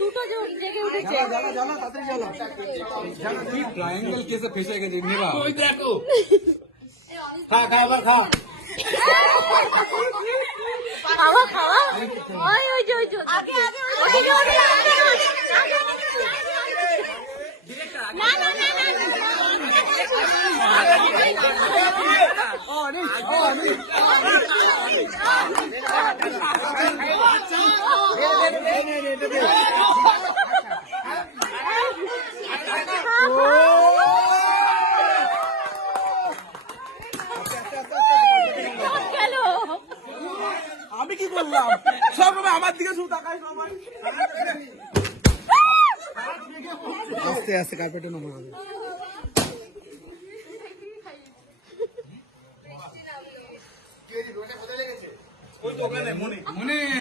দুটো জেগে উঠেছে। ট্রায়াঙ্গেল কেসে ফেসে গেছে নেবা। ওই দেখো খা খা আবার খা খাওয়া খাওয়া ওই ওই যে ওই যে আগে আগে না না না আমি কি করলাম? সব আমার দিকে শুধু তাকাই সবাই। আস্তে আস্তে কার্পেটে নামা হবে। ওই তো ওখানে মনে